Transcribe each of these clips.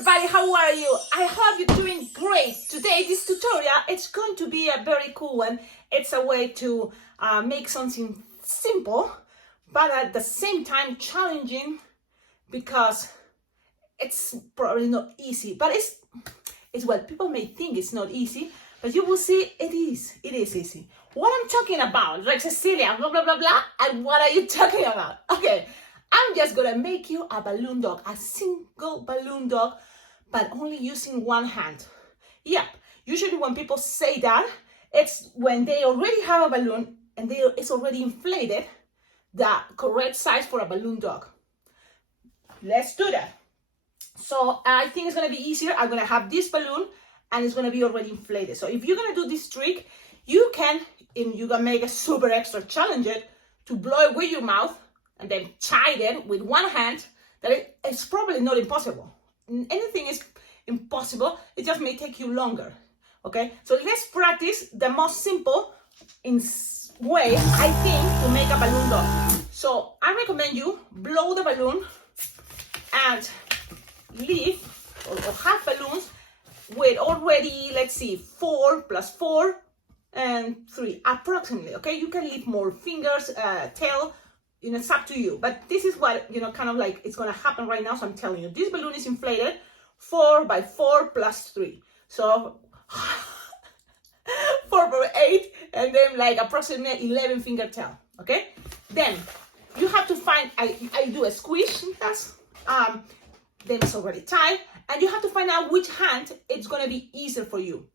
everybody, how are you? I hope you're doing great. Today, this tutorial, it's going to be a very cool one. It's a way to make something simple, but at the same time challenging, because it's probably not easy, but it's what people may think it's not easy, but you will see it is easy. What I'm talking about, like Cecilia, blah, blah, blah, blah, and what are you talking about? Okay, I'm just gonna make you a balloon dog, a single balloon dog, but only using one hand. Yep, usually when people say that, it's when they already have a balloon and it's already inflated, the correct size for a balloon dog. Let's do that. So I think it's gonna be easier. I'm gonna have this balloon and it's gonna be already inflated. So if you're gonna do this trick, you can make it super extra challenging to blow it with your mouth and then tie it with one hand. That it's probably not impossible. Anything is impossible. It just may take you longer. Okay, so let's practice the most simple way, I think, to make a balloon dog. So I recommend you blow the balloon and leave or have balloons with already, let's see, 4 plus 4 and 3 approximately. Okay, you can leave more fingers, tail, it's up to you, but this is what kind of like it's gonna happen right now. So I'm telling you, this balloon is inflated 4 by 4 plus 3, so 4 by 8, and then like approximately 11 finger tail. Okay, then you have to find, I do a squish, yes, then it's already tied, and you have to find out which hand it's gonna be easier for you.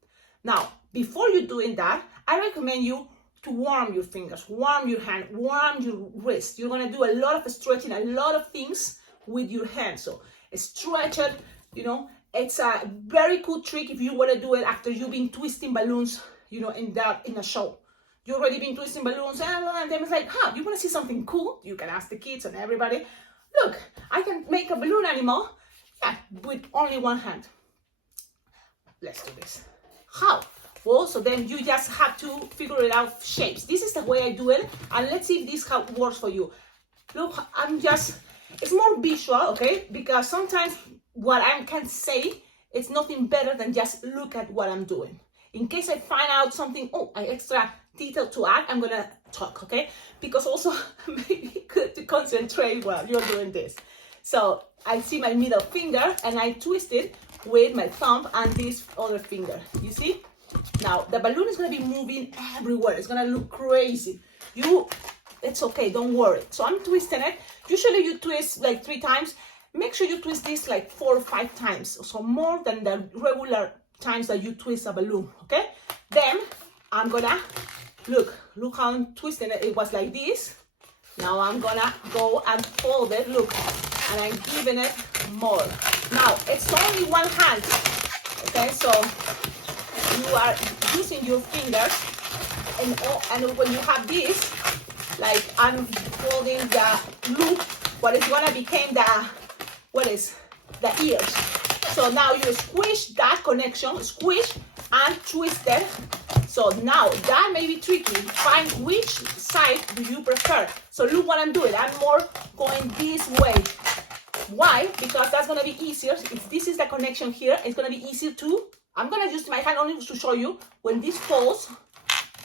Now, before you're doing that, I recommend you to warm your fingers, warm your hand, warm your wrist. You're gonna do a lot of stretching, a lot of things with your hand. So stretch it, it's a very cool trick if you wanna do it after you've been twisting balloons, in a show. You've already been twisting balloons, and then it's like, you wanna see something cool? You can ask the kids and everybody, look, I can make a balloon animal, with only one hand. Let's do this. How? Well, so then you just have to figure it out shapes. This is the way I do it, and let's see if this works for you. Look, it's more visual, okay? Because sometimes what I can say, it's nothing better than just look at what I'm doing. In case I find out something, an extra detail to add, I'm gonna talk, okay? Because also, maybe good to concentrate while you're doing this. So I see my middle finger, and I twist it with my thumb and this other finger, you see? Now, the balloon is going to be moving everywhere. It's going to look crazy. It's okay, don't worry. So I'm twisting it. Usually you twist like 3 times. Make sure you twist this like 4 or 5 times. So more than the regular times that you twist a balloon, okay? Then I'm going to, look how I'm twisting it. It was like this. Now I'm going to go and fold it, look. And I'm giving it more. Now, it's only one hand, okay? So you are using your fingers, and when you have this, like I'm holding the loop, what is gonna become the ears. So now you squish that connection, squish and twist it. So now that may be tricky. Find which side do you prefer. So look what I'm doing. I'm more going this way. Why? Because that's gonna be easier. If this is the connection here, it's gonna be easier to. I'm gonna use my hand only to show you when this falls.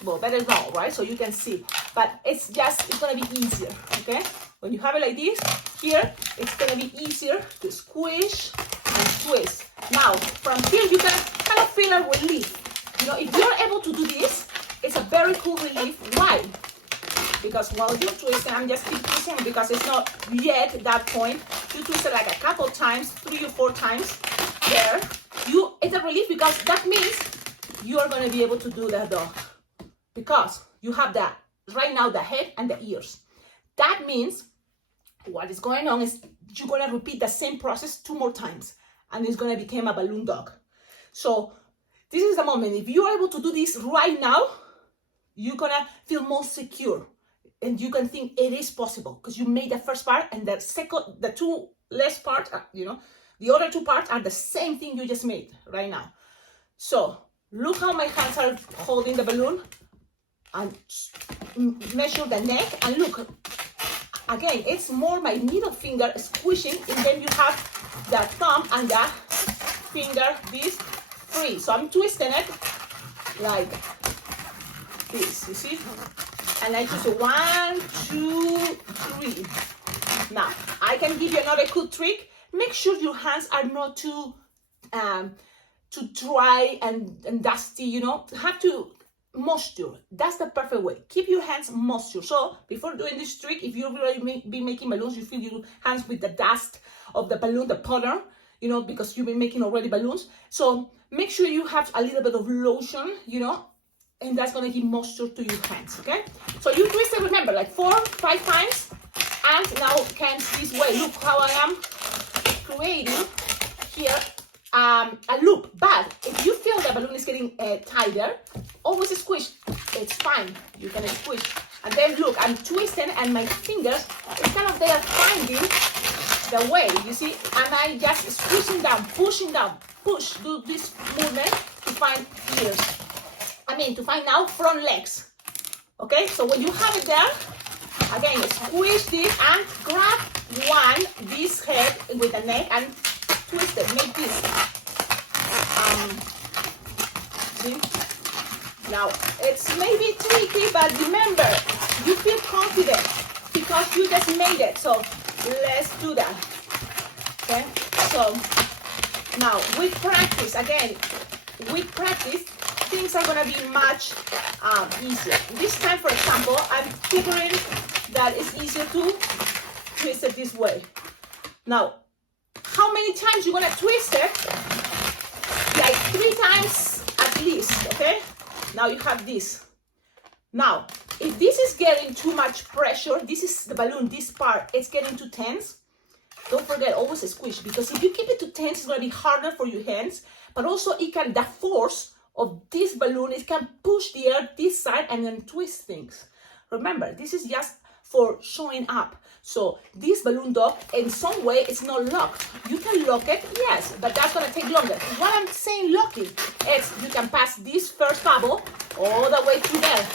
Well, better now, right? So you can see. But it's gonna be easier, okay? When you have it like this, here, it's gonna be easier to squish and twist. Now, from here, you can kind of feel a relief. If you're able to do this, it's a very cool relief. Why? Because while you're twisting, I'm just keep twisting because it's not yet that point. You twist it like a couple times, 3 or 4 times. There. It's a relief because that means you are going to be able to do that dog, because you have right now the head and the ears. That means what is going on is you're going to repeat the same process 2 more times, and it's going to become a balloon dog. So this is the moment. If you're able to do this right now, you're going to feel more secure, and you can think it is possible because you made the first part, and the 2 last parts, the other 2 parts are the same thing you just made right now. So look how my hands are holding the balloon, and measure the neck, and look, again, it's more my middle finger squishing, and then you have the thumb and the finger, this free. So I'm twisting it like this, you see? And I twist it 1, 2, 3. Now, I can give you another cool trick. Make sure your hands are not too dry and dusty, you know. Have to moisture. That's the perfect way. Keep your hands moisture. So before doing this trick, if you've already been making balloons, you fill your hands with the dust of the balloon, the powder, you know, because you've been making already balloons. So make sure you have a little bit of lotion, you know, and that's gonna give moisture to your hands, okay? So you twist it, remember, like 4, 5 times, and now hands this way. Look how I am creating here a loop. But if you feel the balloon is getting tighter, always squish. It's fine. You can squish. And then look, I'm twisting, and my fingers is kind of there finding the way, you see? And I just squishing down, pushing down, push, do this movement to find ears. To find now front legs. Okay, so when you have it there, again, squish this and grab this head with the neck and twist it. Make this. See? Now, it's maybe tricky, but remember, you feel confident because you just made it. So let's do that. Okay, so now with practice, again, with practice, things are gonna be much easier. This time, for example, I'm figuring that it's easier to twist it this way. Now, how many times you gonna twist it? Like 3 times at least, okay? Now you have this. Now, if this is getting too much pressure, this is the balloon, this part, it's getting too tense. Don't forget, always squish, because if you keep it too tense, it's gonna be harder for your hands, but also the force of this balloon, it can push the air this side and then twist things. Remember, this is just for showing up. So this balloon dog, in some way, it's not locked. You can lock it, yes, but that's gonna take longer. What I'm saying locking is you can pass this first bubble all the way to there,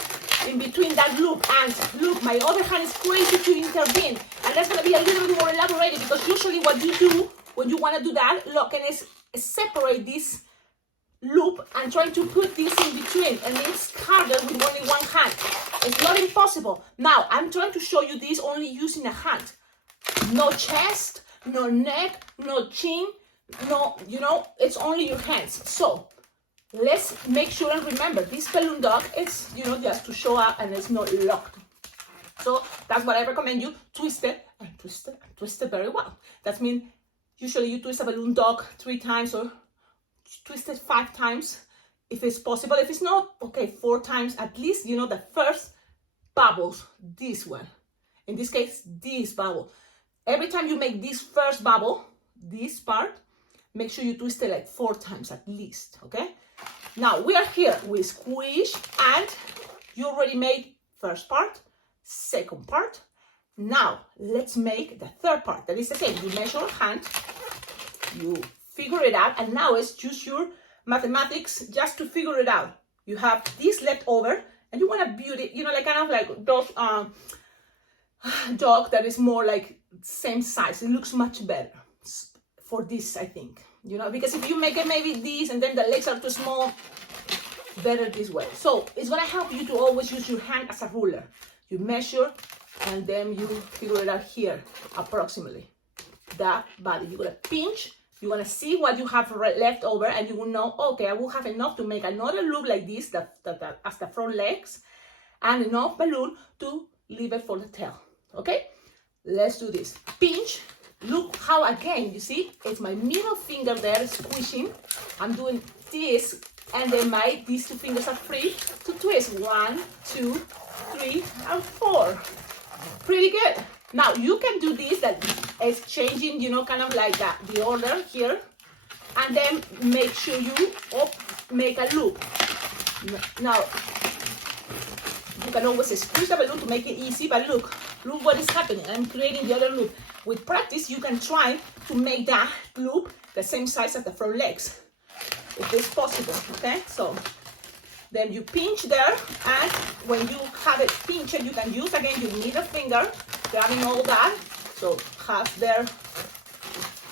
in between that loop. And look, my other hand is crazy to intervene, and that's gonna be a little bit more elaborated, because usually what you do when you wanna do that locking is separate this loop and trying to put this in between, and it's harder with only one hand. It's not impossible. Now I'm trying to show you this only using a hand. No chest, no neck, no chin, no, you know, it's only your hands. So let's make sure and remember, this balloon dog, it's, you know, just to show up and it's not locked. So that's what I recommend you. Twist it and twist it and twist it very well. That means usually you twist a balloon dog 3 times or twist it 5 times if it's possible. If it's not, okay, 4 times at least, you know, the first bubbles, this one. In this case, this bubble. Every time you make this first bubble, this part, make sure you twist it like 4 times at least, okay? Now we are here, we squish, and you already made first part, second part. Now let's make the third part. That is the same. You measure hand, you figure it out, and now it's just your mathematics just to figure it out. You have this left over, and you want to build it, you know, like kind of like those dog that is more like same size. It looks much better for this, I think, you know, because if you make it maybe this and then the legs are too small, better this way. So it's gonna help you to always use your hand as a ruler. You measure and then you figure it out here approximately. That body, you're gonna pinch. You want to see what you have left over, and you will know, okay, I will have enough to make another loop like this, as the front legs, and enough balloon to leave it for the tail, okay? Let's do this. Pinch. Look how, again, you see, it's my middle finger there squishing. I'm doing this, and then these 2 fingers are free to twist. 1, 2, 3, and 4. Pretty good. Now you can do this, that is changing, you know, kind of like the order here, and then make sure you make a loop. Now you can always squeeze the balloon to make it easy, but look what is happening. I'm creating the other loop. With practice, you can try to make that loop the same size as the front legs, if it's possible, okay? So then you pinch there, and when you have it pinched, you can use again your middle finger, grabbing all that, so half there,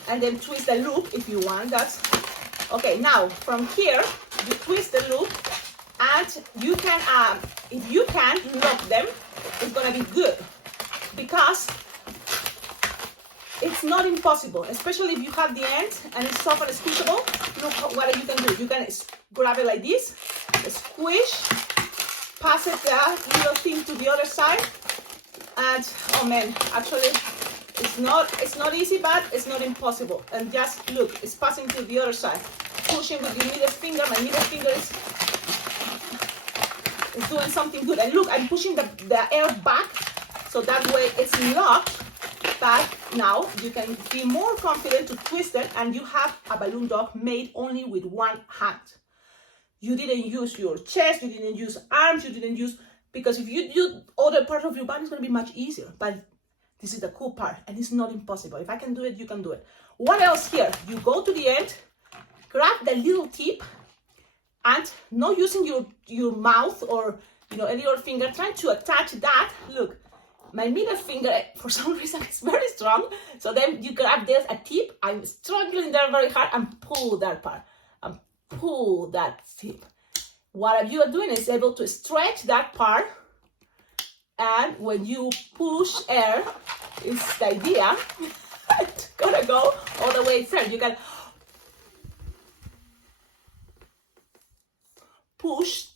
and then twist the loop if you want. That's Okay, now from here, you twist the loop, and you can, if you can lock them, it's gonna be good, because it's not impossible, especially if you have the end and it's soft and squishable. Look what you can do. You can grab it like this, squish, pass it that little thing to the other side, and oh man, actually it's not easy, but it's not impossible. And just look, it's passing to the other side. Pushing with your middle finger. My middle finger is doing something good. And look, I'm pushing the air back, so that way it's locked. But now you can be more confident to twist it, and you have a balloon dog made only with one hand. You didn't use your chest, you didn't use arms, you didn't use, because if you do other parts of your body, it's going to be much easier. But this is the cool part, and it's not impossible. If I can do it, you can do it. What else here? You go to the end, grab the little tip, and not using your mouth or any other finger, trying to attach that. Look, my middle finger, for some reason, is very strong. So then you grab this, a tip. I'm struggling there very hard, and pull that part. And pull that tip. What you are doing is able to stretch that part. And when you push air, it's the idea. It's gonna go all the way through. You can push,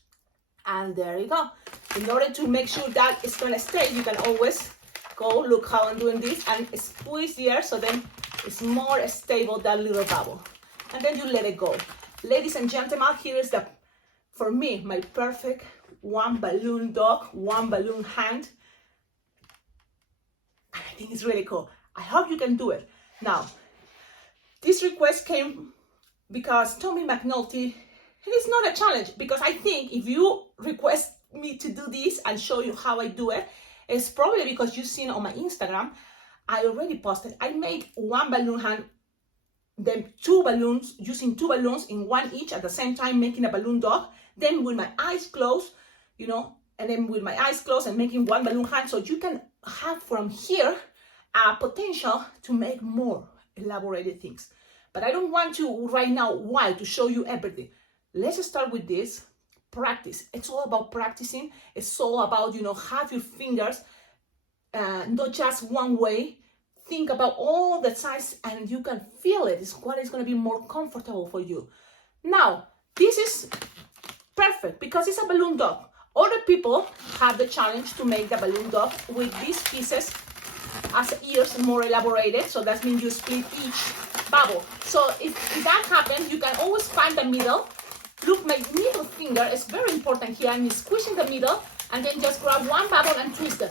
and there you go. In order to make sure that it's gonna stay, you can always go, look how I'm doing this, and squeeze the air, so then it's more stable, that little bubble. And then you let it go. Ladies and gentlemen, here is for me, my perfect one balloon dog, one balloon hand. I think it's really cool. I hope you can do it. Now, this request came because Tommy McNulty, it is not a challenge, because I think if you request me to do this and show you how I do it, it's probably because you've seen on my Instagram, I already posted, I made one balloon hand, then two balloons, using two balloons in one each at the same time, making a balloon dog, then with my eyes closed, and then with my eyes closed and making one balloon hand, so you can have from here a potential to make more elaborated things. But I don't want to right now, to show you everything. Let's start with this. Practice. It's all about practicing. It's all about, have your fingers not just one way. Think about all the sides, and you can feel it. It's what is going to be more comfortable for you. Now, this is perfect because it's a balloon dog. Other people have the challenge to make the balloon dog with these pieces as ears more elaborated. So that means you split each bubble. So if that happens, you can always find the middle. Look, my middle finger is very important here. I'm squishing the middle, and then just grab one bubble and twist it.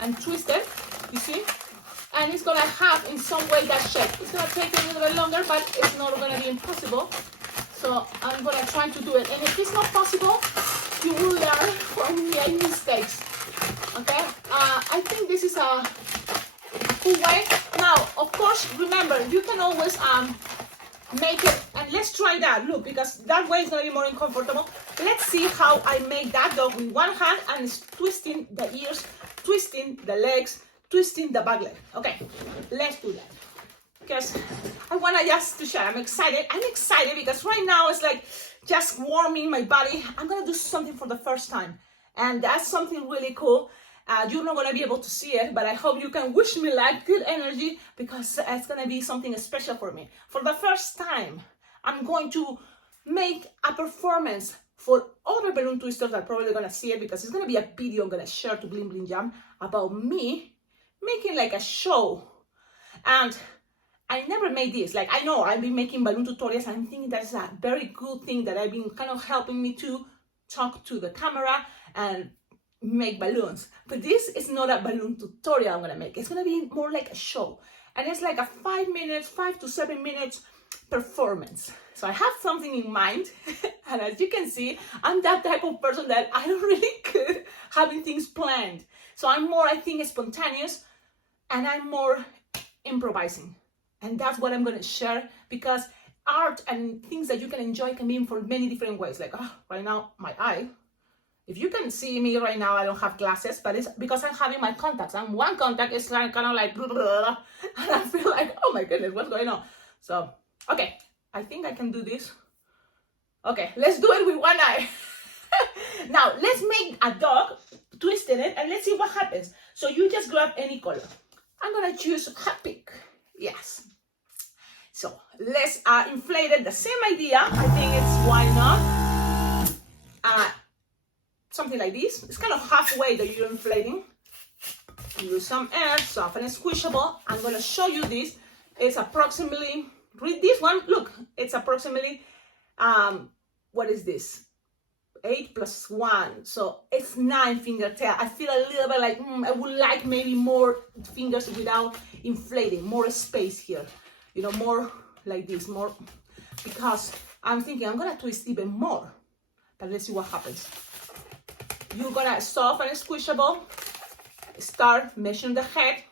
And twist it, you see? And it's gonna have in some way that shape. It's gonna take a little bit longer, but it's not gonna be impossible. So I'm gonna try to do it. And if it's not possible, you will learn from my mistakes. Okay? I think this is a cool way. Now, of course, remember, you can always make it, and let's try that. Look, because that way is gonna be more uncomfortable. Let's see how I make that dog with one hand and twisting the ears, twisting the legs, twisting the back leg. Okay, let's do that. Because I wanna just to share. I'm excited because right now it's like just warming my body. I'm gonna do something for the first time, and that's something really cool. You're not gonna be able to see it, but I hope you can wish me like good energy, because it's gonna be something special for me. For the first time, I'm going to make a performance for other balloon twisters that are probably gonna see it, because it's gonna be a video I'm gonna share to Bling Bling Jam about me making like a show. And I never made this. Like, I know I've been making balloon tutorials, and I'm thinking that's a very good thing that I've been kind of helping me to talk to the camera and make balloons. But this is not a balloon tutorial I'm gonna make. It's gonna be more like a show. And it's like a 5 to 7 minutes performance. So I have something in mind. And as you can see, I'm that type of person that I don't really good having things planned. So I'm more, I think, spontaneous, and I'm more improvising. And that's what I'm gonna share, because art and things that you can enjoy can be in for many different ways. Like, right now, my eye. If you can see me right now, I don't have glasses, but it's because I'm having my contacts. And one contact is like, kind of like, blah, blah, blah, and I feel like, oh my goodness, what's going on? So, okay, I think I can do this. Okay, let's do it with one eye. Now, let's make a dog, twisting it, and let's see what happens. So you just grab any color. I'm gonna choose hot pink. Yes. So let's inflate it. The same idea. I think it's why not. Something like this. It's kind of halfway that you're inflating. Use some air, soft and squishable. I'm gonna show you this. It's approximately, read this one. Look, it's approximately, what is this? 8 plus 1, so it's 9 fingertail. I feel a little bit like I would like maybe more fingers without inflating, more space here, you know, more like this, more, because I'm thinking I'm gonna twist even more, but let's see what happens. You're gonna soft and squishable, start measuring the head,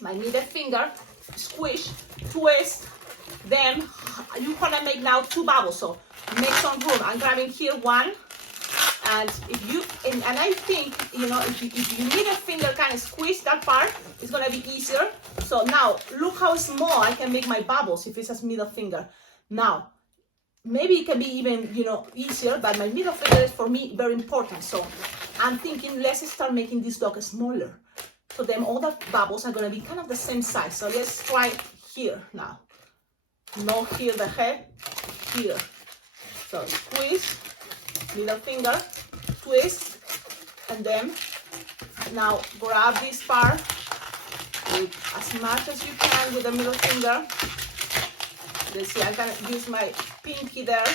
my middle finger, squish, twist, then you wanna make now 2 bubbles, so make some room. I'm grabbing here 1, and if you and I think, you know, if you need a finger kind of squeeze that part, it's gonna be easier. So now look how small I can make my bubbles if it's a middle finger. Now maybe it can be even, you know, easier, but my middle finger is for me very important. So I'm thinking let's start making this dog smaller. So then all the bubbles are gonna be kind of the same size. So let's try here now. No, here the head, here. So squeeze, middle finger, twist, and then now grab this part with as much as you can with the middle finger. Let's see, I can use my pinky there.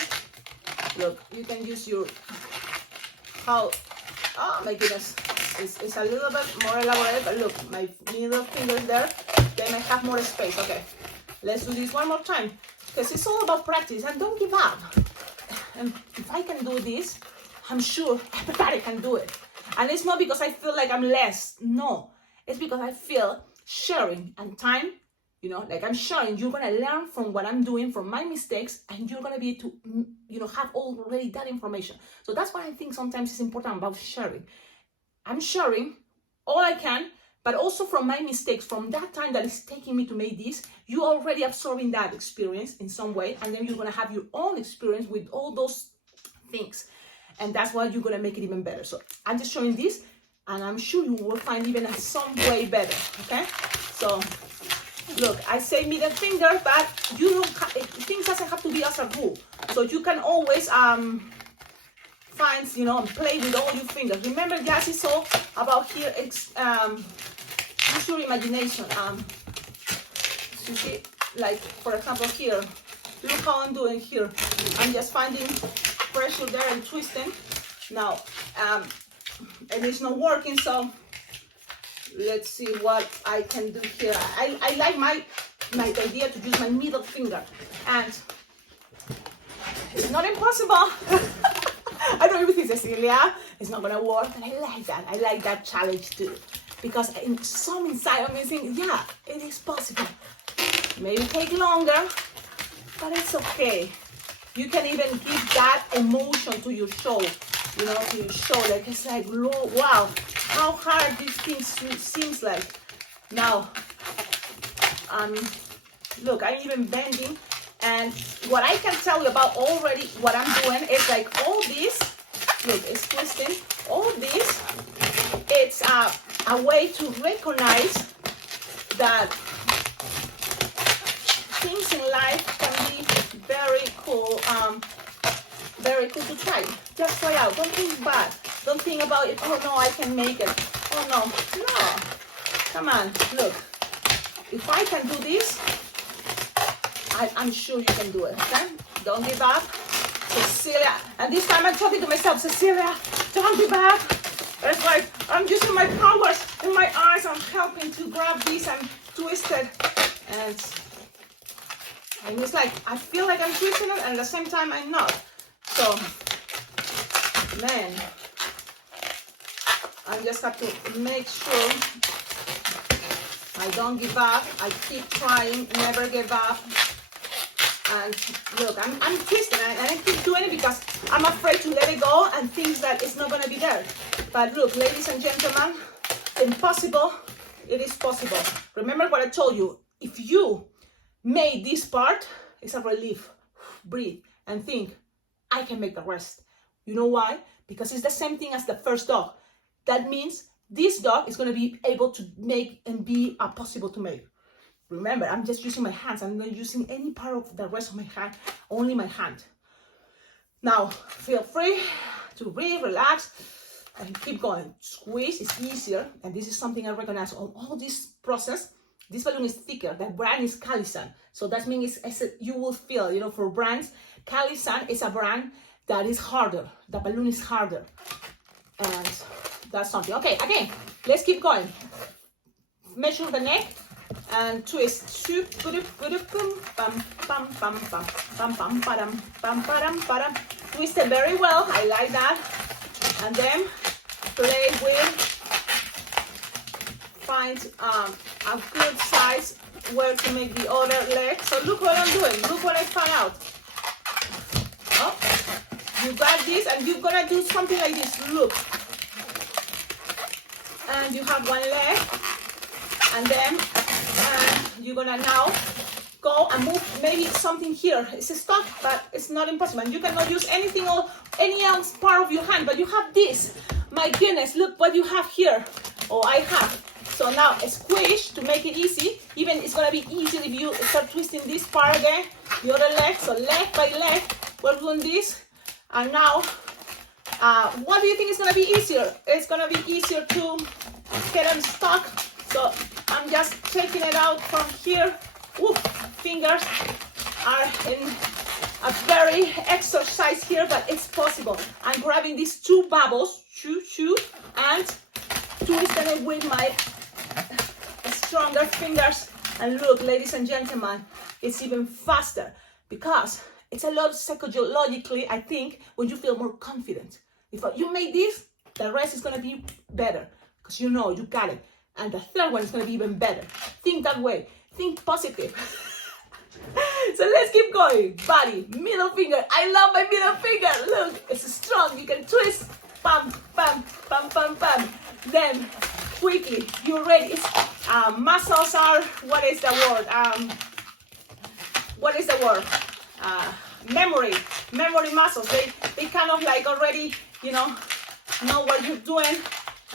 Look, you can use your, oh my goodness, it's a little bit more elaborate, but look, my middle finger is there, then I have more space. Okay, let's do this one more time, because it's all about practice, and don't give up. And if I can do this, I'm sure everybody can do it. And it's not because I feel like I'm less. No, it's because I feel sharing and time, you know, like I'm sharing. You're going to learn from what I'm doing, from my mistakes, and you're going to be able to, you know, have already that information. So that's why I think sometimes it's important about sharing. I'm sharing all I can, but also from my mistakes, from that time that is taking me to make this, you already absorbing that experience in some way, and then you're gonna have your own experience with all those things, and that's why you're gonna make it even better. So I'm just showing this, and I'm sure you will find even some way better. Okay, so look, I say middle finger, but you don't. Things doesn't have to be as a rule, so you can always find, you know, and play with all your fingers. Remember, guys, it's all about here. Use your imagination. You see, like for example here, look how I'm doing here. I'm just finding pressure there and twisting. Now, and it's not working, so let's see what I can do here. I like my idea to use my middle finger, and it's not impossible. I don't even think, Cecilia, it's not gonna work, and I like that. I like that challenge too, because in some inside I'm thinking, yeah, it is possible. Maybe take longer, but it's okay. You can even give that emotion to your show, you know, to your show. Like it's like, wow, how hard this thing seems like. Now, look, I'm even bending. And what I can tell you about already what I'm doing is like all this, look, it's twisting, all this, it's a way to recognize that things in life can be very cool to try. Just try out, don't think bad, don't think about it, oh no, I can make it, oh no, come on, look, if I can do this, I'm sure you can do it, okay? Don't give up. Cecilia, and this time I'm talking to myself, Cecilia, don't give up. It's like I'm using my powers in my eyes. I'm helping to grab this and twist it. And it's like, I feel like I'm twisting it, and at the same time I'm not. So, man, I just have to make sure I don't give up. I keep trying, never give up. And look, I'm twisting, and I keep doing it because I'm afraid to let it go and think that it's not going to be there. But look, ladies and gentlemen, impossible, it is possible. Remember what I told you. If you made this part, it's a relief. Breathe and think, I can make the rest. You know why? Because it's the same thing as the first dog. That means this dog is going to be able to make and be possible to make. Remember, I'm just using my hands. I'm not using any part of the rest of my hand, only my hand. Now, feel free to breathe, relax, and keep going. Squeeze is easier, and this is something I recognize on all this process. This balloon is thicker. The brand is Calisan. So that means you will feel, you know, for brands, Calisan is a brand that is harder. The balloon is harder. And that's something. Okay, again, let's keep going. Measure the neck and twist. Twist it very well. I like that. And then play with, find a good size where to make the other leg. So look what I'm doing. Look what I found out. Oh, you got this, and you're gonna do something like this. Look. And you have one leg, and then you're gonna now go and move maybe something here. It's stuck, but it's not impossible. And you cannot use anything or any else part of your hand, but you have this. My goodness, look what you have here. Oh, I have. So now squish to make it easy. Even it's gonna be easy if you start twisting this part again, the other leg. So leg by leg, we're doing this. And now, what do you think is gonna be easier? It's gonna be easier to get unstuck. So I'm just taking it out from here. Ooh, fingers are in a very exercise here, but it's possible. I'm grabbing these two bubbles, and twisting it with my stronger fingers. And look, ladies and gentlemen, it's even faster because it's a lot psychologically, I think, when you feel more confident. If you make this, the rest is going to be better because you know you got it. And the third one is going to be even better. Think that way. Think positive. So let's keep going. Body, middle finger. I love my middle finger. Look, it's strong. You can twist. Bam, bam, bam, bam, bam. Then, quickly, you're ready. Muscles are, what is the word? Memory muscles. They kind of like already, you know what you're doing.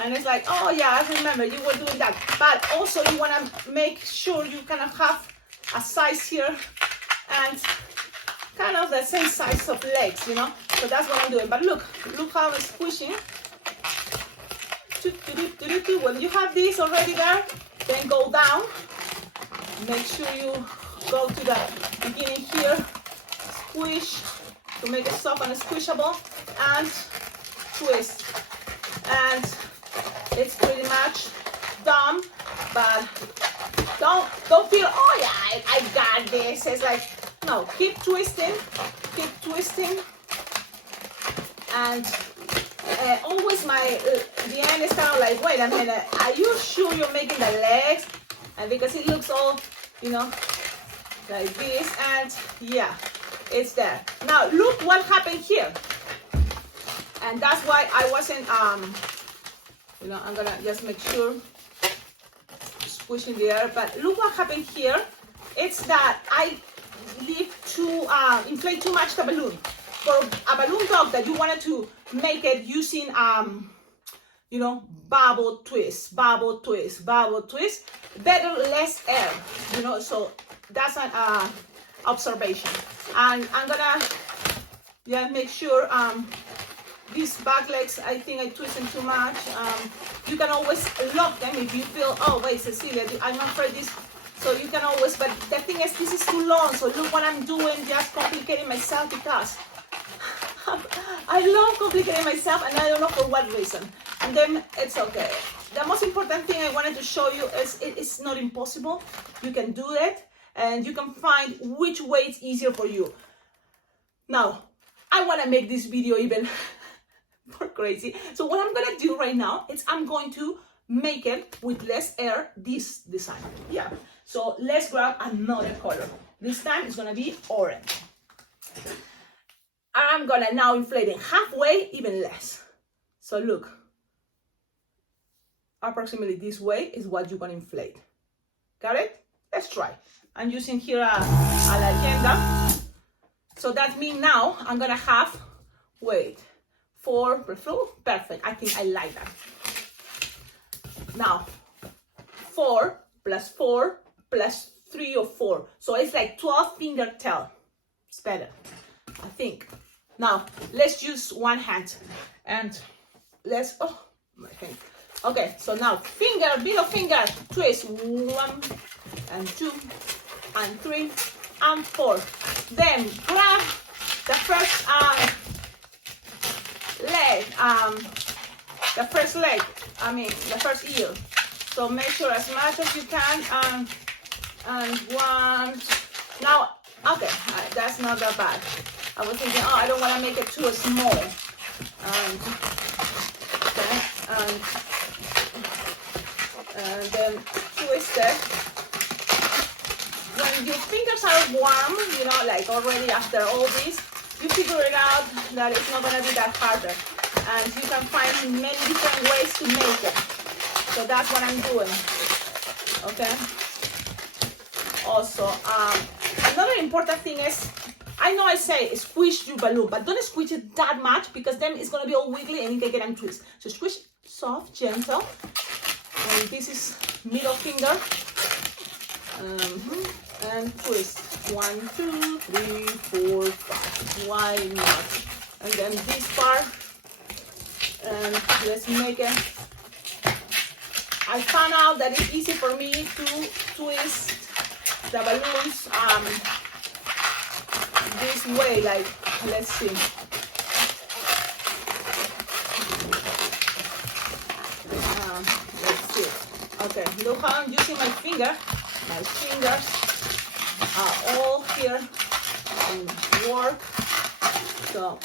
And it's like, oh yeah, I remember you were doing that. But also you want to make sure you kind of have a size here and kind of the same size of legs, you know. So that's what I'm doing. But look how I'm squishing. When you have this already there, then go down. Make sure you go to the beginning here. Squish to make it soft and squishable. And twist. And it's pretty much done, but don't feel, oh yeah, I got this. It's like, no, keep twisting, and always the end is kind of like, wait a minute, are you sure you're making the legs? And because it looks all, you know, like this, and yeah, it's there. Now look what happened here, and that's why I wasn't you know, I'm gonna just make sure squish in the air. But look what happened here. It's that I leave to inflate too much the balloon. For a balloon dog that you wanted to make it using you know, bubble twist, better less air, you know. So that's an observation. And I'm gonna make sure these back legs, I think I twisted too much. You can always lock them if you feel, oh wait, Cecilia, I'm afraid this. So you can always, but the thing is, this is too long. So look what I'm doing, just complicating myself because I love complicating myself and I don't know for what reason. And then it's okay. The most important thing I wanted to show you is it's not impossible. You can do it and you can find which way it's easier for you. Now, I want to make this video even more crazy. So what I'm gonna do right now is I'm going to make it with less air, this design. Yeah. So let's grab another color. This time it's gonna be orange. I'm gonna now inflate it halfway, even less. So look, approximately this way is what you're gonna inflate. Got it? Let's try. I'm using here a agenda. So that means now I'm gonna have, wait, 4 perfect. I think I like that. Now 4 plus 4 plus 3 or 4, so it's like 12 finger tail. It's better, I think. Now let's use one hand and let's, oh my hand. Okay, so now finger, middle finger, twist 1 and 2 and 3 and 4. Then grab the first leg, the first ear. So make sure as much as you can, and 1. Now, okay, that's not that bad. I was thinking, oh, I don't want to make it too small. And okay, and then twist it. When your fingers are warm, you know, like already after all this, you figure it out that it's not going to be that harder. And you can find many different ways to make it. So that's what I'm doing. Okay. Also, another important thing is, I know I say squish your balloon, but don't squish it that much because then it's going to be all wiggly and you can get them twist. So squish soft, gentle. And this is middle finger. And twist 1, 2, 3, 4, 5. Why not? And then this part, and let's make it. I found out that it's easy for me to twist the balloons this way. Like, let's see. Let's see. Okay, look how I'm using my finger. My fingers are all here and work. So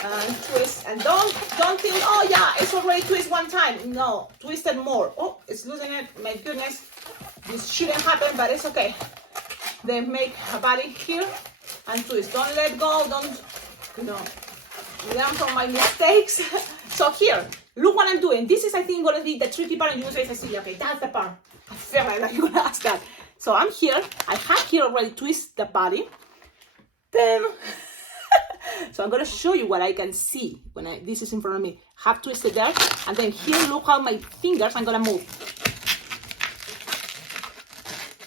and twist, and don't think, oh yeah, it's already twist one time. No, twist it more. Oh, it's losing it. My goodness, this shouldn't happen, but it's okay. Then make a body here and twist. Don't let go. Don't, you know, learn from my mistakes. So here, look what I'm doing. This is, I think, going to be the tricky part. And you will say, Cecilia, okay, that's the part. I feel like you're going to ask that. So I'm here. I have here already twist the body. Then, so I'm going to show you what I can see when this is in front of me. Have twisted there. And then here, look how my fingers, I'm going to move.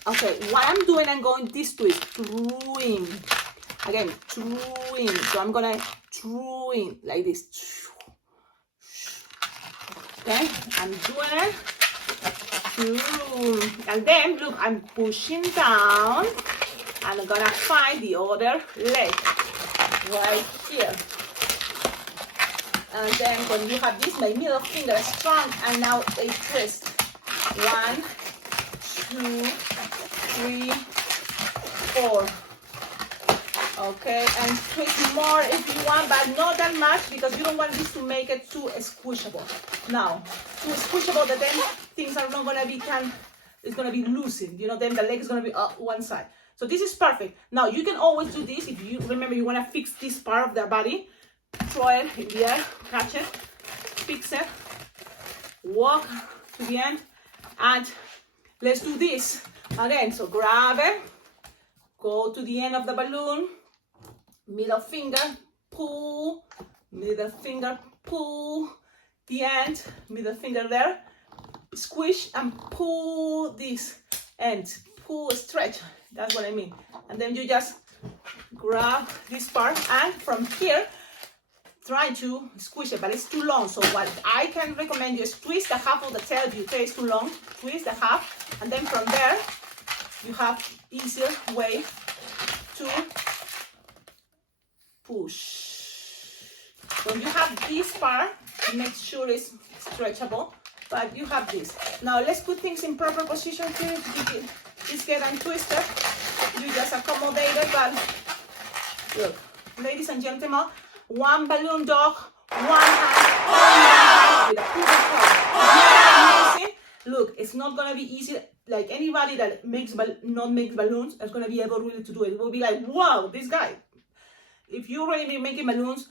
Okay, what I'm doing, I'm going this twist. Twin. Again, twin. So I'm going to twin like this. Okay, I'm doing it. And then, look, I'm pushing down. And I'm gonna find the other leg right here. And then when you have this, my middle finger is strong, and now a twist. 1, 2, 3, 4. Okay, and twist more if you want, but not that much because you don't want this to make it too squishable. Now, too squishable that then things are not gonna be it's gonna be loosened. You know, then the leg is gonna be up one side. So this is perfect. Now you can always do this if you remember you wanna fix this part of the body. Throw it in the air, catch it, fix it, walk to the end, and let's do this again. So grab it, go to the end of the balloon. Middle finger, pull, middle finger, pull, the end, middle finger there, squish and pull this end, pull, stretch, that's what I mean. And then you just grab this part and from here, try to squish it, but it's too long. So what I can recommend you is twist the half of the tail if you say it's too long, twist the half, and then from there, you have easier way to push. When you have this part, make sure it's stretchable, but you have this. Now let's put things in proper position here. It's get untwisted. You just accommodate it, but look, ladies and gentlemen, one balloon dog, one hand, with a perfect. Look, it's not gonna be easy. Like anybody that makes not makes balloons is gonna be able really to do it. It will be like, wow, this guy. If you're already making balloons,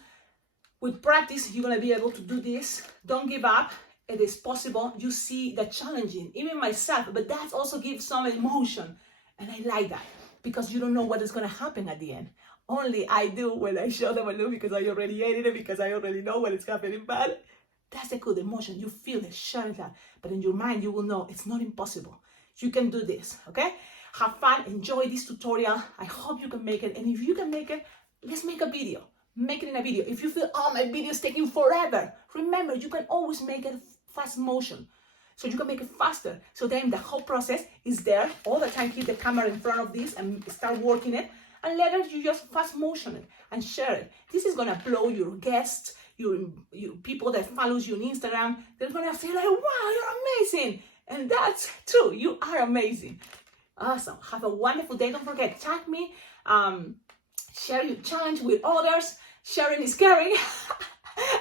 with practice, you're gonna be able to do this. Don't give up. it is possible, you see the challenging, even myself, but that also gives some emotion. And I like that because you don't know what is going to happen at the end. Only I do when I show the balloon because I already ate it, because I already know what is happening. But that's the good emotion. You feel it, sharing that. But in your mind, you will know it's not impossible. You can do this, okay? Have fun, enjoy this tutorial. I hope you can make it. And if you can make it, let's make a video. Make it in a video. If you feel, oh, my video is taking forever, remember, you can always make it fast motion. So you can make it faster. So then the whole process is there all the time. Keep the camera in front of this and start working it. And later you just fast motion it and share it. This is gonna blow your guests, your people that follows you on Instagram. They're gonna say like, wow, you're amazing. And that's true, you are amazing. Awesome, have a wonderful day. Don't forget, tag me, share your challenge with others. Sharing is caring.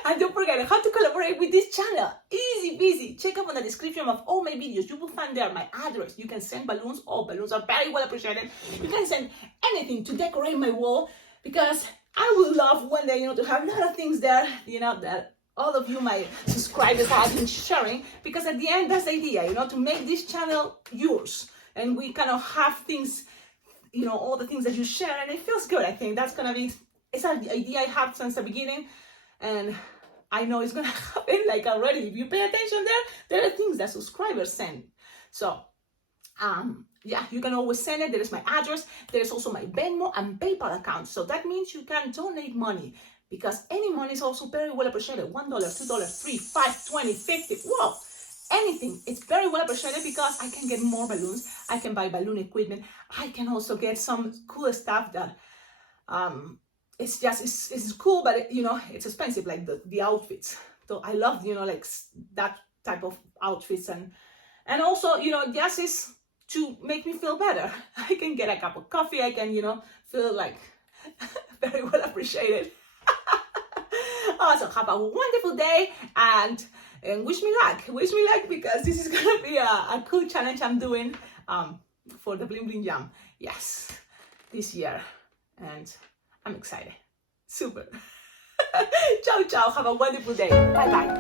And don't forget how to collaborate with this channel. Easy peasy. Check up on the description of all my videos. You will find there my address. You can send balloons. All balloons are very well appreciated. You can send anything to decorate my wall, because I would love one day, to have a lot of things there, that all of you, my subscribers, have been sharing. Because at the end, that's the idea, to make this channel yours. And we kind of have things, all the things that you share, and it feels good. I think that's going to be, it's an idea I have since the beginning. And I know it's gonna happen, like already. If you pay attention there are things that subscribers send. So, yeah, you can always send it. There is my address. There is also my Venmo and PayPal account. So that means you can donate money, because any money is also very well appreciated. $1, $2, $3, $5, $20, $50. Whoa, anything. It's very well appreciated because I can get more balloons. I can buy balloon equipment. I can also get some cool stuff that, it's cool, but it's expensive, like the outfits. So I love, like that type of outfits, and also, just is to make me feel better. I can get a cup of coffee. I can, feel like very well appreciated. Awesome. Have a wonderful day, and wish me luck. Wish me luck, because this is gonna be a cool challenge I'm doing for the Bling Bling Jam. Yes, this year, and I'm excited. Super. Ciao, ciao. Have a wonderful day. Bye-bye.